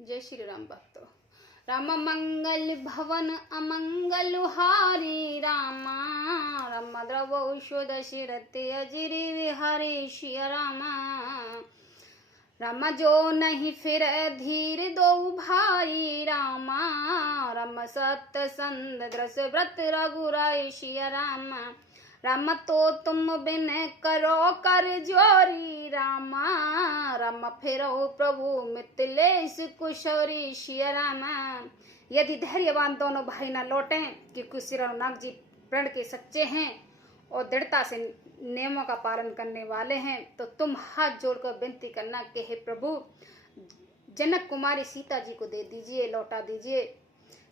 जय श्री राम भक्तों। राम मंगल भवन अमंगल हारी रामा, राम द्रवौषो दशरथि अजिरि विहारी श्री रामा। राम जो नहीं फिर धीर दो भाई रामा, राम सत्य संद द्रस व्रत रघुराई श्री रामा। राम तो तुम बिन करो कर जोरी रामा, राम फिरो प्रभु मिथिलेश कुशोरी श्री रामा। यदि धैर्यवान दोनों भाई न लौटें क्योंकि श्री रघुनाथ जी प्रण के सच्चे हैं और दृढ़ता से नियमों का पालन करने वाले हैं, तो तुम हाथ जोड़कर विनती करना कि हे प्रभु, जनक कुमारी सीता जी को दे दीजिए, लौटा दीजिए।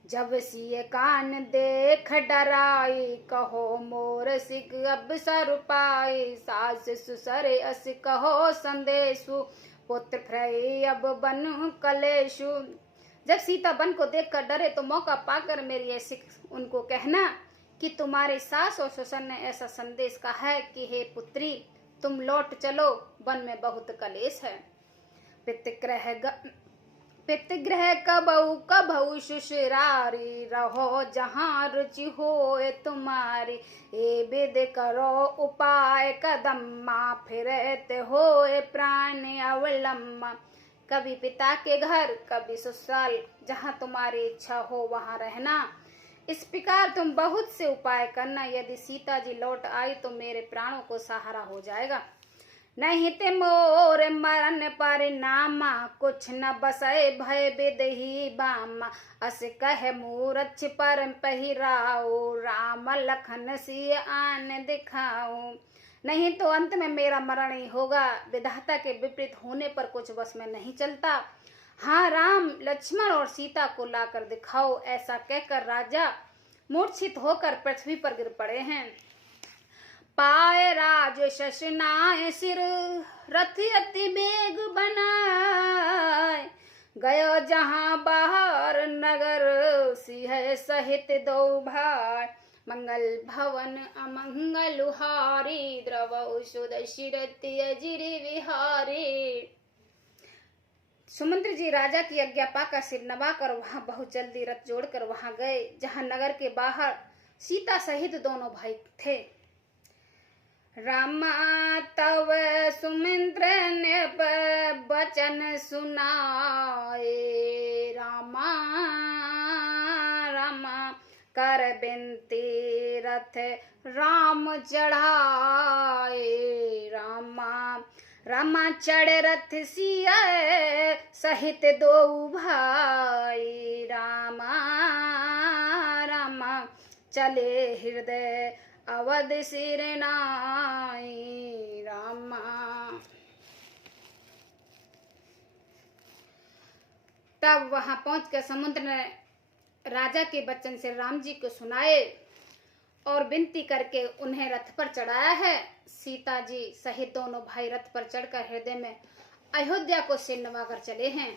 जब सिय कान देख डराई, कहो मोर सिक अब सर पाई। सास सुसर अस कहो संदेशु, पुत्र भ्रई अब बन कलेशु। जब सीता बन को देखकर डरे तो मौका पाकर मेरी ऐसी उनको कहना कि तुम्हारे सास और ससुर ने ऐसा संदेश कहा है कि हे पुत्री, तुम लौट चलो, वन में बहुत कलेश है। पितृगृह कबहु कबहु शुशरारी, रहो जहाँ रुचि होए तुम्हारी। ए विद करो उपाय कदम्मा, फिरते होए प्राण अवलम्बा। कभी पिता के घर कभी ससुराल, जहाँ तुम्हारी इच्छा हो वहाँ रहना। इस प्रकार तुम बहुत से उपाय करना। यदि सीता जी लौट आई तो मेरे प्राणों को सहारा हो जाएगा, नहीं ते मोर मरण पर नामा। कुछ न बसय भय विदही बामा, अस कह मूरछ पर पहिराओ। राम लखन सिय आन दिखाओ, नहीं तो अंत में मेरा मरण ही होगा। विधाता के विपरीत होने पर कुछ बस में नहीं चलता। हाँ, राम लक्ष्मण और सीता को लाकर दिखाओ। ऐसा कहकर राजा मूर्छित होकर पृथ्वी पर गिर पड़े हैं। पाए राज शशनाए सिर, रथ अति बेग बनाए। गयो जहाँ बाहर नगर, सिंह सहित दो भाई। मंगल भवन अमंगल हारी, द्रवौषो दशरथि अजिरि विहारी। सुमंत्र जी राजा की आज्ञा पाकर सिर नवाकर वहां बहुत जल्दी रथ जोड़कर वहां गए जहां नगर के बाहर सीता सहित दोनों भाई थे। रामा तव सुमंत्र ने वचन सुनाए, रामा रामा कर बिनती रथ राम चढ़ाए। रामा रामा चढ़ रथ सिया सहित दो भाई। रामा रामा चले हृदय अवध सिर नाई। रामा तब वहां पहुंचकर समुद्र ने राजा के वचन से राम जी को सुनाए और विनती करके उन्हें रथ पर चढ़ाया है। सीता जी सहित दोनों भाई रथ पर चढ़कर हृदय में अयोध्या को सिर नवाकर चले हैं।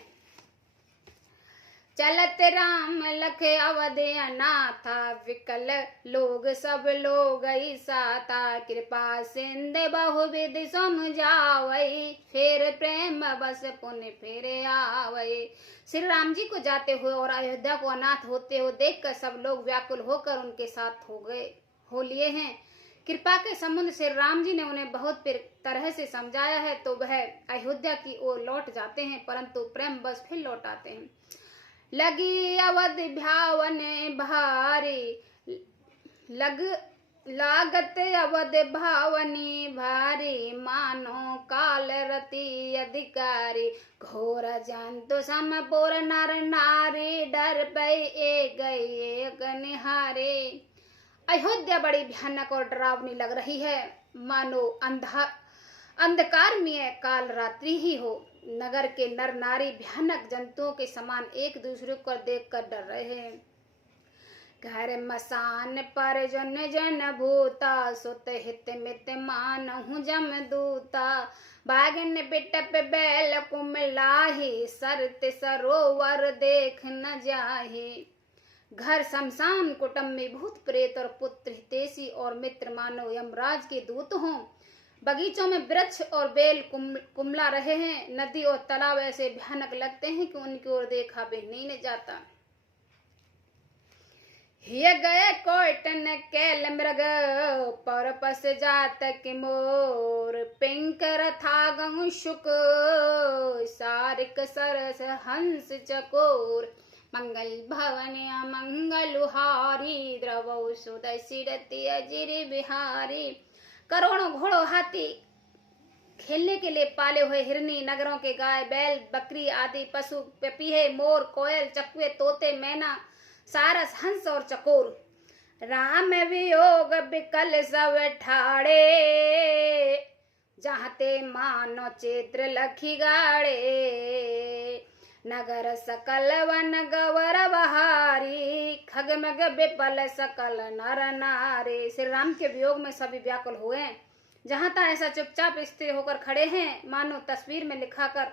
चलत राम लखे अवध अनाथा, विकल लोग सब लोग साता। कृपा सिंधु बहुविध समझावई, फिर प्रेम बस पुण्य फिर आवई। श्री राम जी को जाते हुए और अयोध्या को अनाथ होते हुए देखकर सब लोग व्याकुल होकर उनके साथ हो लिए हैं। कृपा के समुद्र से राम जी ने उन्हें बहुत तरह से समझाया है तो वह अयोध्या की ओर लौट जाते हैं, परंतु प्रेम बस फिर लौट आते हैं। लगी अवध भ्यावन भारी, लागत अवध भावनी भारी। मानो काल रति अधिकारी, घोर जंतु समपुर नर नारी। डर पई एक गई एक निहारे। अयोध्या बड़ी भयानक और डरावनी लग रही है, मानो अंधकार में काल रात्रि ही हो। नगर के नर नारी भयानक जंतुओं के समान एक दूसरे को देखकर डर रहे हैं। घर मसान पर जन जन भूता, सुत हित मित मानहु जम दूता। बागन बिटप बैल कुमलाही, सरत सरोवर देख न जाही। घर शमशान कुटुंब में भूत प्रेत और पुत्र हितैषी और मित्र मानो यमराज के दूत हों। बगीचों में वृक्ष और बेल कुमला रहे हैं। नदी और तालाब ऐसे भयानक लगते हैं कि उनकी ओर देखा भी नहीं जाता। हिय गए कोयटन कैल मृग परपस जात के मोर पिंकर था गंग शुक सारिक सरस हंस चकोर मंगल भवन अमंगलुहारी द्रवौ सुदशिरति अजिर बिहारी। करोड़ों घोड़ों हाथी खेलने के लिए पाले हुए हिरनी, नगरों के गाय बैल बकरी आदि पशु, पपीहे मोर कोयल चकवे तोते मैना सारस हंस और चकोर। राम वियोग बिकल सब ठाड़े जहाते मानो चित्र लखी गाड़े नगर सकल वन गवर बहारी खगमग बिपल सकल नर नारे। श्री राम के वियोग में सभी व्याकुल हुए। जहां तक ऐसा चुपचाप स्थिर होकर खड़े हैं मानो तस्वीर में लिखाकर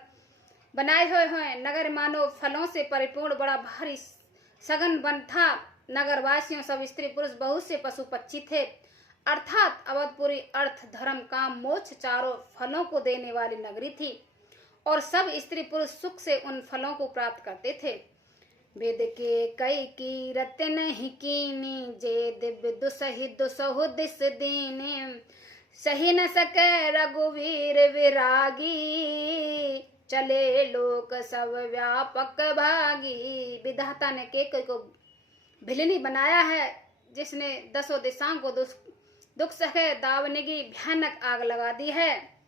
बनाए हुए हैं। नगर मानो फलों से परिपूर्ण बड़ा भारी सघन वन था। नगरवासियों सब स्त्री पुरुष बहुत से पशु पक्षी थे। अर्थात अवधपुरी अर्थ धर्म काम मोक्ष चारों फलों को देने वाली नगरी थी और सब स्त्री पुरुष सुख से उन फलों को प्राप्त करते थे। वेद के कई कीरत नहीं कीनी जे दिव्य दुसहि दुसहु दिस दीने सही न सके रघुवीर विरागी चले लोक सब व्यापक भागी। विधाता ने केकई को भिलनी बनाया है जिसने दसों दिशाओं को दुख सहे दावनिगी भयानक आग लगा दी है।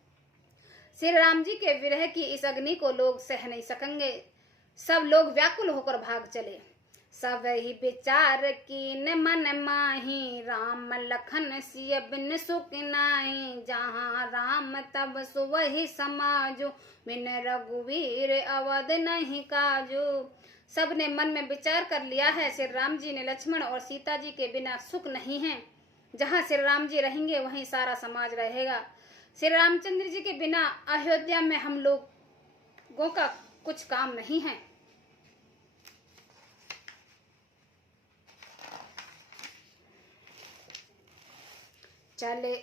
श्री राम जी के विरह की इस अग्नि को लोग सह नहीं सकेंगे। सब लोग व्याकुल होकर भाग चले। सब ही विचार कीन मन माही राम लखन सिय बिन सुख नाही जहाँ राम तब सुवहि समाजो बिन रघुवीर अवध नहीं काजो। सब ने मन में विचार कर लिया है श्री राम जी ने लक्ष्मण और सीता जी के बिना सुख नहीं है। जहाँ श्री राम जी रहेंगे वहीं सारा समाज रहेगा। श्री रामचंद्र जी के बिना अयोध्या में हम लोगों का कुछ काम नहीं है। चले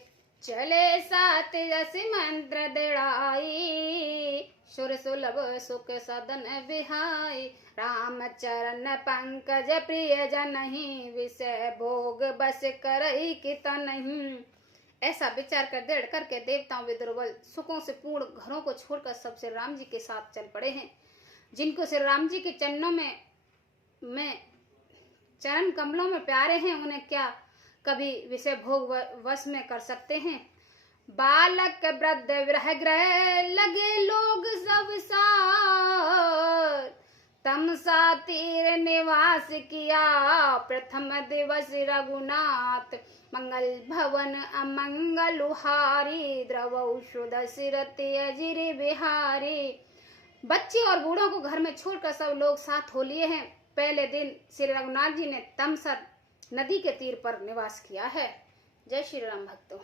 चले सात जस मंत्र दृढ़ाई सुर सुलभ सुख सदन बिहाई राम चरण पंकज प्रिय जनहि विषय भोग बस करई कित नहीं। ऐसा विचार कर दृढ़ करके देवताओं वे दुर्बल सुखों से पूर्ण घरों को छोड़कर सब श्री राम जी के साथ चल पड़े हैं। जिनको श्री राम जी के चरणों में चरण कमलों में प्यारे हैं उन्हें क्या कभी विषय भोग वश में कर सकते हैं। बालक वृद्ध विरह ग्रह लगे लोग सब सार तमसा तीर निवास किया प्रथम दिवस रघुनाथ मंगल भवन अमंगलुहारी द्रवौ सुदशिरति अजिर बिहारी। बच्चे और बूढ़ों को घर में छोड़कर सब लोग साथ हो लिए हैं। पहले दिन श्री रघुनाथ जी ने तमसर नदी के तीर पर निवास किया है। जय श्री राम भक्तों।